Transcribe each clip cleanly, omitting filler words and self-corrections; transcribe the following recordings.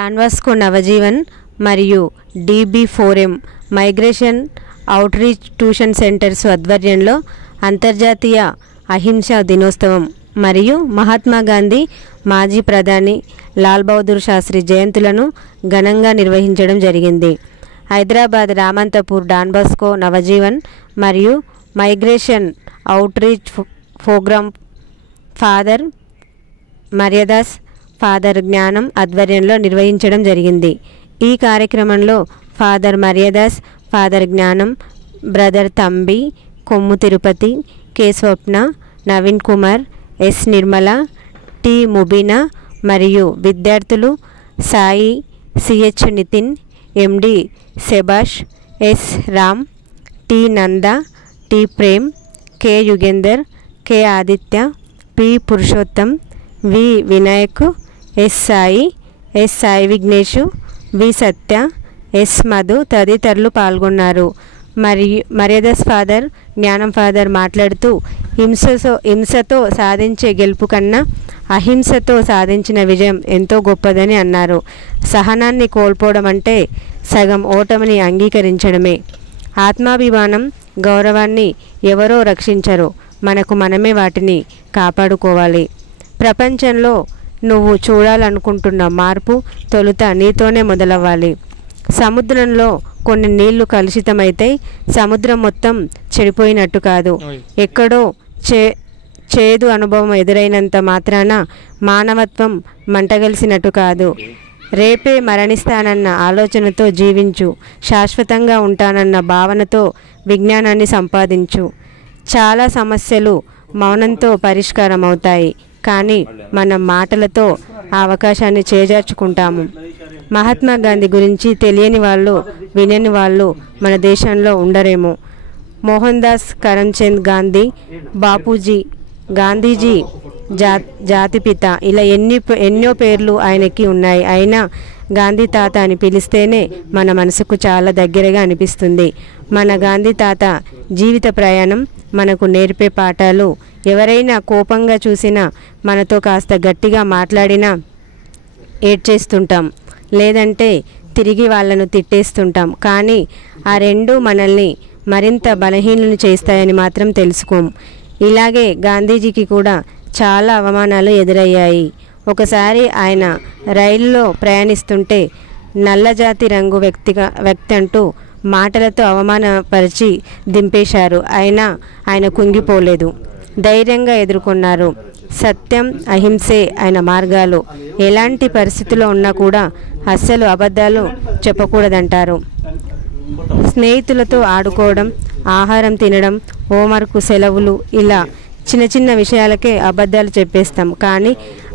Don Bosco Navajeevan మరియు DB4M migration outreach tuition centres ఆధ్వర్యంలో అంతర్జాతీయ అహింసా దినోత్సవం మరియు మహాత్మా గాంధీ మాజీ ప్రధాని లాల్ బహదూర్ శాస్త్రి జయంతులను ఘనంగా నిర్వహించడం జరిగింది. హైదరాబాద్ రామంతపూర్ డాన్ బాస్కో నవజీవన్ మరియు migration outreach programme father Maryadas father Gnanam ఆధ్వర్యంలో నిర్వహించడం జరిగింది. ఈ కార్యక్రమంలో father Maryadas, father Gnanam, brother Thambi, Kommu Tirupati, K Swapna, Naveen Kumar, S Nirmala, T Mubeena మరియు విద్యార్థులు Sai, CH Nitin, MD Sebash, S Ram, T Nanda, T Prem, K Yugender, K Aditya, P Purushottam, V Vinayak, S Sai Vignesh, V Satya, S Madhu తదితరులు పాల్గొన్నారు. మరియు మర్యాదాస్ ఫాదర్ జ్ఞానం ఫాదర్ మాట్లాడుతూ హింసతో సాధించే గెలుపు కన్నా అహింసతో సాధించిన విజయం ఎంతో గొప్పదని అన్నారు. సహనాన్ని కోల్పోవడం అంటే సగం ఓటమిని అంగీకరించడమే. ఆత్మాభిమానం, గౌరవాన్ని ఎవరో రక్షించరు, మనకు మనమే వాటిని కాపాడుకోవాలి. ప్రపంచంలో నువ్వు చూడాలనుకుంటున్న మార్పు తొలుత నీతోనే మొదలవ్వాలి. సముద్రంలో కొన్ని నీళ్లు కలుషితమైతే సముద్రం మొత్తం చెడిపోయినట్టు కాదు. ఎక్కడో చేదు అనుభవం ఎదురైనంత మాత్రాన మానవత్వం మంటగలిసినట్టు కాదు. రేపే మరణిస్తానన్న ఆలోచనతో జీవించు, శాశ్వతంగా ఉంటానన్న భావనతో విజ్ఞానాన్ని సంపాదించు. చాలా సమస్యలు మౌనంతో పరిష్కారం అవుతాయి, కానీ మనం మాటలతో ఆ అవకాశాన్ని చేజార్చుకుంటాము. మహాత్మా గాంధీ గురించి తెలియని వాళ్ళు, వినని వాళ్ళు మన దేశంలో ఉండరేమో. మోహన్ దాస్ కరమ్చంద్ గాంధీ, బాపూజీ, గాంధీజీ జాతిపిత, ఇలా ఎన్నో పేర్లు ఆయనకి ఉన్నాయి. అయినా గాంధీ తాత అని పిలిస్తేనే మన మనసుకు చాలా దగ్గరగా అనిపిస్తుంది. మన గాంధీ తాత జీవిత ప్రయాణం మనకు నేర్పే పాఠాలు. ఎవరైనా కోపంగా చూసినా, మనతో కాస్త గట్టిగా మాట్లాడినా ఏడ్చేస్తుంటాం, లేదంటే తిరిగి వాళ్ళను తిట్టేస్తుంటాం. కానీ ఆ రెండు మనల్ని మరింత బలహీనలను చేస్తాయని మాత్రం తెలుసుకోం. ఇలాగే గాంధీజీకి కూడా చాలా అవమానాలు ఎదురయ్యాయి. ఒకసారి ఆయన రైలులో ప్రయాణిస్తుంటే నల్లజాతి రంగు వ్యక్తి అంటూ మాటలతో అవమానపరిచి దింపేశారు. అయినా ఆయన కుంగిపోలేదు, ధైర్యంగా ఎదుర్కొన్నారు. సత్యం, అహింసే ఆయన మార్గాలు. ఎలాంటి పరిస్థితిలో ఉన్నా కూడా అస్సలు అబద్ధాలు చెప్పకూడదంటారు. స్నేహితులతో ఆడుకోవడం, ఆహారం తినడం, హోంవర్క్, సెలవులు, ఇలా చిన్న చిన్న విషయాలకే అబద్ధాలు చెప్పేస్తాం. కానీ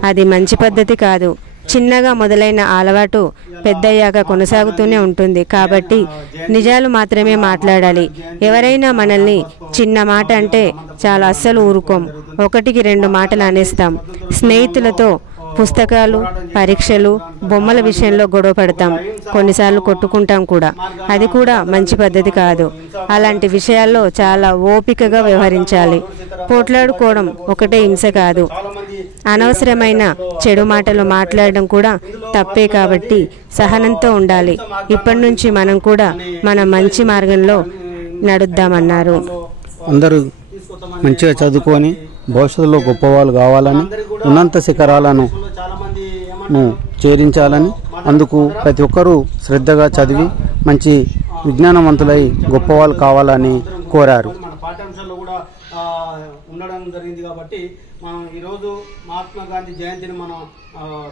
అది మంచి పద్ధతి కాదు. చిన్నగా మొదలైన అలవాటు పెద్దయ్యాక కొనసాగుతూనే ఉంటుంది. కాబట్టి నిజాలు మాత్రమే మాట్లాడాలి. ఎవరైనా మనల్ని చిన్న మాట అంటే చాలా అస్సలు ఊరుకోం, ఒకటికి రెండు మాటలు అనేస్తాం. స్నేహితులతో పుస్తకాలు, పరీక్షలు, బొమ్మల విషయంలో గొడవ పడతాం, కొన్నిసార్లు కొట్టుకుంటాం కూడా. అది కూడా మంచి పద్ధతి కాదు. అలాంటి విషయాల్లో చాలా ఓపికగా వ్యవహరించాలి. పోట్లాడుకోవడం ఒకటే హింస కాదు. అనవసరమైన చెడు మాటలు మాట్లాడడం కూడా తప్పే. కాబట్టి సహనంతో ఉండాలి. ఇప్పటి నుంచి మనం కూడా మన మంచి మార్గంలో నడుద్దామన్నారు. అందరూ మంచిగా చదువుకొని భవిష్యత్తులో గొప్పవాళ్ళు కావాలని, ఉన్నత శిఖరాలను చేరించాలని, అందుకు ప్రతి ఒక్కరూ శ్రద్ధగా చదివి మంచి విజ్ఞానవంతులై గొప్పవాళ్ళు కావాలని కోరారు. పాఠ్యాంశాల్లో కూడా ఉండడం జరిగింది. కాబట్టి మనం ఈరోజు మహాత్మా గాంధీ జయంతిని మనం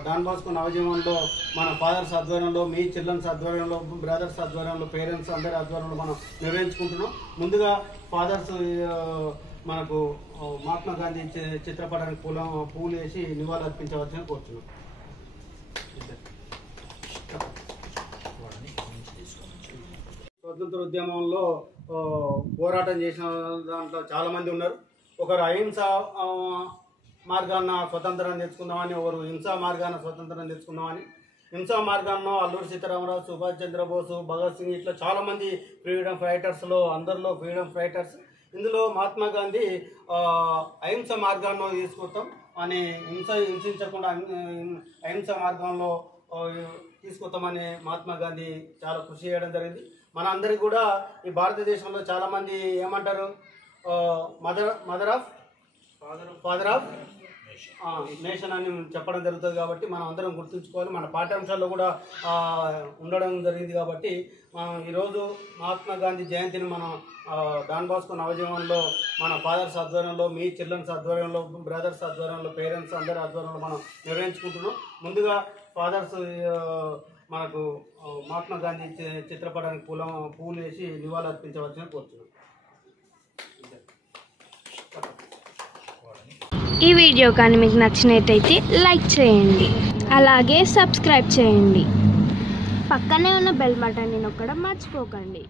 డాన్ బాస్కో నవజీవన్లో మన ఫాదర్స్ ఆధ్వర్యంలో, మీ చిల్డ్రన్స్ ఆధ్వర్యంలో, బ్రదర్స్ ఆధ్వర్యంలో, పేరెంట్స్ అందరి ఆధ్వర్యంలో మనం నిర్వహించుకుంటున్నాం. ముందుగా ఫాదర్స్ మనకు మహాత్మా గాంధీ చిత్రపటానికి పూలు వేసి నివాళులు అర్పించవచ్చని కోరుతున్నాం. స్వతంత్ర ఉద్యమంలో పోరాటం చేసిన దాంట్లో చాలామంది ఉన్నారు. ఒకరు అహింస మార్గాన్న స్వతంత్రం తెచ్చుకుందామని, ఒకరు హింసా మార్గాన స్వతంత్రం తెచ్చుకుందామని. హింసా మార్గాల్లో అల్లూరి సీతారామరాజు, సుభాష్ చంద్రబోసు, భగత్ సింగ్, ఇట్లా చాలామంది ఫ్రీడమ్ ఫైటర్స్లో, అందరిలో ఫ్రీడమ్ ఫైటర్స్. ఇందులో మహాత్మా గాంధీ అహింస మార్గాన్ని తీసుకొస్తాం అని, హింసించకుండా అహింస మార్గంలో తీసుకొస్తామని మహాత్మా గాంధీ చాలా కృషి చేయడం జరిగింది. మన అందరికి కూడా ఈ భారతదేశంలో చాలామంది ఏమంటారు, ఫాదర్ ఆఫ్ నేషన్ అని చెప్పడం జరుగుతుంది. కాబట్టి మనం అందరం గుర్తుంచుకోవాలి. మన పాఠ్యాంశాల్లో కూడా ఉండడం జరిగింది. కాబట్టి మనం ఈరోజు మహాత్మా గాంధీ జయంతిని మనం డాన్ బాస్కో నవజీవనంలో మన ఫాదర్స్ ఆధ్వర్యంలో, మీ చిల్డ్రన్స్ ఆధ్వర్యంలో, బ్రదర్స్ ఆధ్వర్యంలో, పేరెంట్స్ అందరి ఆధ్వర్యంలో మనం నిర్వహించుకుంటున్నాం. ముందుగా ఫాదర్స్ మనకు మహాత్మా గాంధీ చిత్రపటానికి పూలు వేసి నివాళులు అర్పించవలసిన కోరుతున్నాం. ఈ వీడియో కానీ మీకు నచ్చినట్టయితే లైక్ చేయండి, అలాగే సబ్స్క్రైబ్ చేయండి. పక్కనే ఉన్న బెల్ బటన్ని నొక్కడం మర్చిపోకండి.